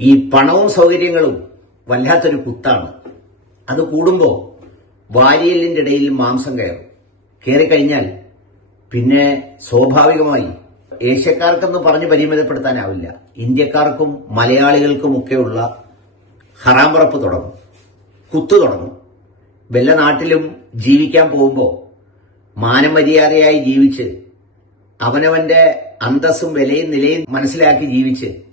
ഈ പണവും സൗകര്യങ്ങളും വല്ലാത്തൊരു കുത്താണ്. അത് കൂടുമ്പോൾ വാരിയലിന്റെ ഇടയിൽ മാംസം കയറും. കയറിക്കഴിഞ്ഞാൽ പിന്നെ സ്വാഭാവികമായി ഏഷ്യക്കാർക്കെന്ന് പറഞ്ഞ് പരിമിതപ്പെടുത്താനാവില്ല. ഇന്ത്യക്കാർക്കും മലയാളികൾക്കുമൊക്കെയുള്ള ഹറാമ്പറപ്പ് തുടങ്ങും. കുത്തു തുടങ്ങും. വല്ല നാട്ടിലും ജീവിക്കാൻ പോകുമ്പോൾ മാനമര്യാദയായി ജീവിച്ച് അവനവന്റെ അന്തസ്സും വിലയും നിലയും മനസ്സിലാക്കി ജീവിച്ച്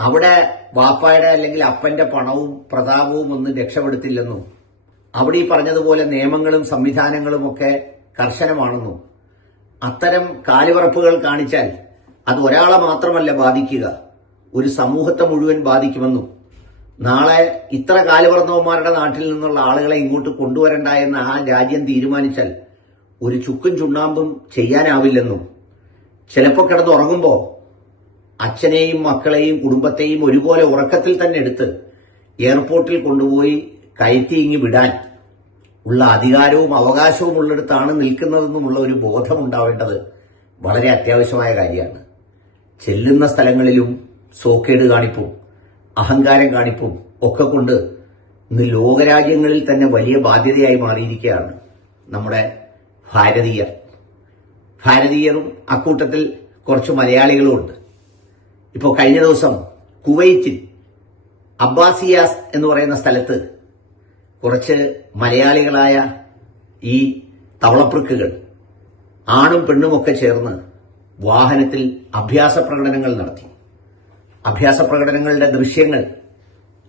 അവിടെ വാപ്പായുടെ അല്ലെങ്കിൽ അപ്പന്റെ പണവും പ്രതാപവും ഒന്നും രക്ഷപ്പെടുത്തില്ലെന്നും? അവിടെ ഈ പറഞ്ഞതുപോലെ നിയമങ്ങളും സംവിധാനങ്ങളും ഒക്കെ കർശനമാണെന്നും? അത്തരം കാലുവറപ്പുകൾ കാണിച്ചാൽ അത് ഒരാളെ മാത്രമല്ല ബാധിക്കുക. ഒരു സമൂഹത്തെ മുഴുവൻ ബാധിക്കുമെന്നും. നാളെ ഇത്ര കാലുപറന്നവന്മാരുടെ നാട്ടിൽ നിന്നുള്ള ആളുകളെ ഇങ്ങോട്ട് കൊണ്ടുവരണ്ട എന്ന് ആ രാജ്യം തീരുമാനിച്ചാൽ ഒരു ചുക്കും ചുണ്ണാമ്പും ചെയ്യാനാവില്ലെന്നും. ചിലപ്പോൾ കിടന്നുറങ്ങുമ്പോൾ അച്ഛനെയും മക്കളെയും കുടുംബത്തെയും ഒരുപോലെ ഉറക്കത്തിൽ തന്നെ എടുത്ത് എയർപോർട്ടിൽ കൊണ്ടുപോയി കയറ്റി ഇങ്ങി വിടാൻ ഉള്ള അധികാരവും അവകാശവും ഉള്ളിടത്താണ് നിൽക്കുന്നതെന്നുമുള്ള ഒരു ബോധം ഉണ്ടാവേണ്ടത് വളരെ അത്യാവശ്യമായ കാര്യമാണ്. ചെല്ലുന്ന സ്ഥലങ്ങളിലും സോക്കേട് കാണിപ്പും അഹങ്കാരം കാണിപ്പും ഒക്കെ കൊണ്ട് ഇന്ന് ലോകരാജ്യങ്ങളിൽ തന്നെ വലിയ ബാധ്യതയായി മാറിയിരിക്കുകയാണ് നമ്മുടെ ഭാരതീയർ. ഭാരതീയരും അക്കൂട്ടത്തിൽ കുറച്ച് മലയാളികളും ഉണ്ട്. ഇപ്പോൾ കഴിഞ്ഞ ദിവസം കുവൈറ്റിൽ അബ്ബാസിയാസ് എന്ന് പറയുന്ന സ്ഥലത്ത് കുറച്ച് മലയാളികളായ ഈ തവളപ്പൃക്കുകൾ ആണും പെണ്ണുമൊക്കെ ചേർന്ന് വാഹനത്തിൽ അഭ്യാസ പ്രകടനങ്ങൾ നടത്തി. അഭ്യാസ പ്രകടനങ്ങളുടെ ദൃശ്യങ്ങൾ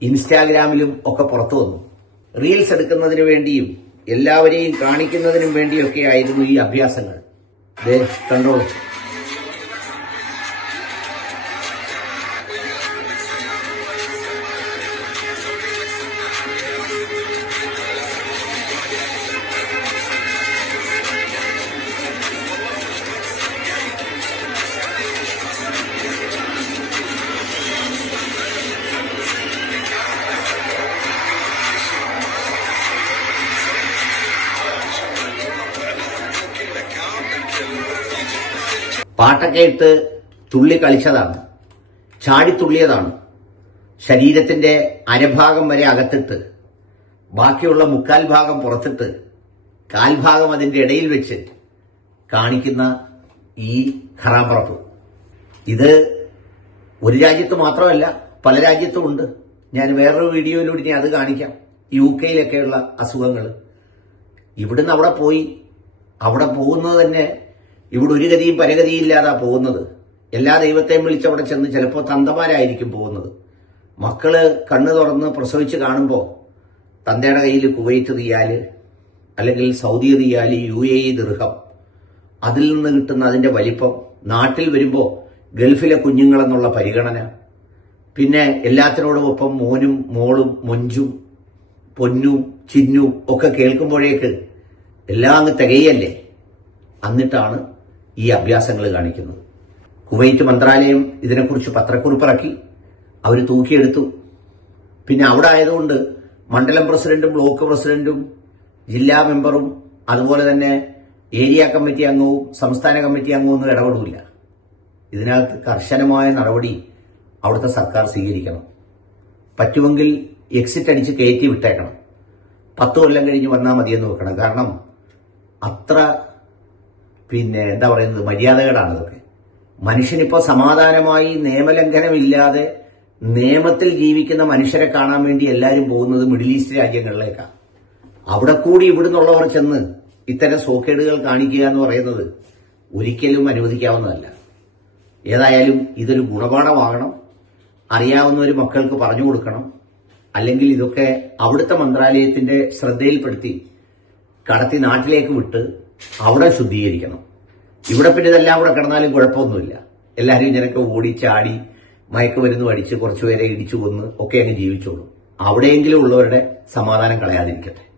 ഇൻസ്റ്റാഗ്രാമിലും ഒക്കെ പുറത്തു വന്നു. റീൽസ് എടുക്കുന്നതിന് വേണ്ടിയും എല്ലാവരെയും കാണിക്കുന്നതിനും വേണ്ടിയൊക്കെ ആയിരുന്നു ഈ അഭ്യാസങ്ങൾ. ദേ കണ്ടോളൂ. പാട്ടൊക്കെ ഇട്ട് തുള്ളി കളിച്ചതാണ്. ചാടിത്തുള്ളിയതാണ് ശരീരത്തിന്റെ അരഭാഗം വരെ അകത്തിട്ട് ബാക്കിയുള്ള മുക്കാൽ ഭാഗം പുറത്തിട്ട് കാൽഭാഗം അതിന്റെ ഇടയിൽ വെച്ച് കാണിക്കുന്ന ഈ ഖറാമ്പറപ്പ് ഇത് ഒരു രാജ്യത്ത് മാത്രമല്ല പല രാജ്യത്തും ഉണ്ട്. ഞാൻ വേറൊരു വീഡിയോയിലൂടെ ഞാൻ അത് കാണിക്കാം. യു കെയിലൊക്കെയുള്ള അസുഖങ്ങൾ ഇവിടുന്ന് അവിടെ പോയി അവിടെ പോകുന്നത് തന്നെ ഇവിടെ ഒരു ഗതിയും പരഗതിയും ഇല്ലാതാ പോകുന്നത്. എല്ലാ ദൈവത്തെയും വിളിച്ച് അവിടെ ചെന്ന് ചിലപ്പോൾ തന്തമാരായിരിക്കും പോകുന്നത്. മക്കൾ കണ്ണു തുറന്ന് പ്രസവിച്ച് കാണുമ്പോൾ തന്തയുടെ കയ്യിൽ കുവൈറ്റ് റിയാൽ അല്ലെങ്കിൽ Saudi riyal U A E ദീർഘം. അതിൽ നിന്ന് കിട്ടുന്ന അതിന്റെ വലിപ്പം നാട്ടിൽ വരുമ്പോൾ ഗൾഫിലെ കുഞ്ഞുങ്ങളെന്നുള്ള പരിഗണന. പിന്നെ എല്ലാത്തിനോടും ഒപ്പം മോനും മോളും മൊഞ്ചും പൊന്നും ചിന്നും ഒക്കെ കേൾക്കുമ്പോഴേക്ക് എല്ലാം അങ്ങ് തികയല്ലേ? എന്നിട്ടാണ് ഈ അഭ്യാസങ്ങൾ കാണിക്കുന്നു. കുവൈറ്റ് മന്ത്രാലയം ഇതിനെക്കുറിച്ച് പത്രക്കുറിപ്പിറക്കി. അവർ തൂക്കിയെടുത്തു. പിന്നെ അവിടെ ആയതുകൊണ്ട് മണ്ഡലം പ്രസിഡന്റും ബ്ലോക്ക് പ്രസിഡന്റും ജില്ലാ മെമ്പറും അതുപോലെ തന്നെ ഏരിയ കമ്മിറ്റി അംഗവും സംസ്ഥാന കമ്മിറ്റി അംഗവും ഒന്നും ഇടപെടില്ല ഇതിനകത്ത് കർശനമായ നടപടി അവിടുത്തെ സർക്കാർ സ്വീകരിക്കണം. പറ്റുമെങ്കിൽ എക്സിറ്റ് അടിച്ച് കയറ്റി വിട്ടേക്കണം. പത്ത് കൊല്ലം കഴിഞ്ഞ് വന്നാൽ മതിയെന്ന് വെക്കണം. കാരണം അത്ര പിന്നെ എന്താ പറയുന്നത് മര്യാദകളാണ് അതൊക്കെ. മനുഷ്യനിപ്പോ സമാധാനമായി നിയമലംഘനമില്ലാതെ നിയമത്തിൽ ജീവിക്കുന്ന മനുഷ്യരെ കാണാൻ വേണ്ടി എല്ലാവരും പോകുന്നത് മിഡിൽ ഈസ്റ്റ് രാജ്യങ്ങളിലേക്കാണ് അവിടെ കൂടി ഇവിടുന്നുള്ളവർ ചെന്ന് ഇത്തരം സോക്കേടുകൾ കാണിക്കുക എന്ന് പറയുന്നത് ഒരിക്കലും അനുവദിക്കാവുന്നതല്ല. ഏതായാലും ഇതൊരു ഗുണപാഠമാകണം. ഒരു മക്കൾക്ക് പറഞ്ഞു കൊടുക്കണം. അല്ലെങ്കിൽ ഇതൊക്കെ അവിടുത്തെ മന്ത്രാലയത്തിന്റെ ശ്രദ്ധയിൽപ്പെടുത്തി കടത്തി നാട്ടിലേക്ക് വിട്ട് അവിടെ ശുദ്ധീകരിക്കണം. ഇവിടെ പിന്നെ ഇതെല്ലാം കൂടെ കിടന്നാലും കുഴപ്പമൊന്നുമില്ല. എല്ലാവരും ഇങ്ങനെയൊക്കെ ഓടി ചാടി മയക്കുമരുന്ന് അടിച്ച് കുറച്ചുപേരെ ഇടിച്ചു കൊന്ന് ഒക്കെ അങ്ങ് ജീവിച്ചോളും. അവിടെയെങ്കിലും ഉള്ളവരുടെ സമാധാനം കളയാതിരിക്കട്ടെ.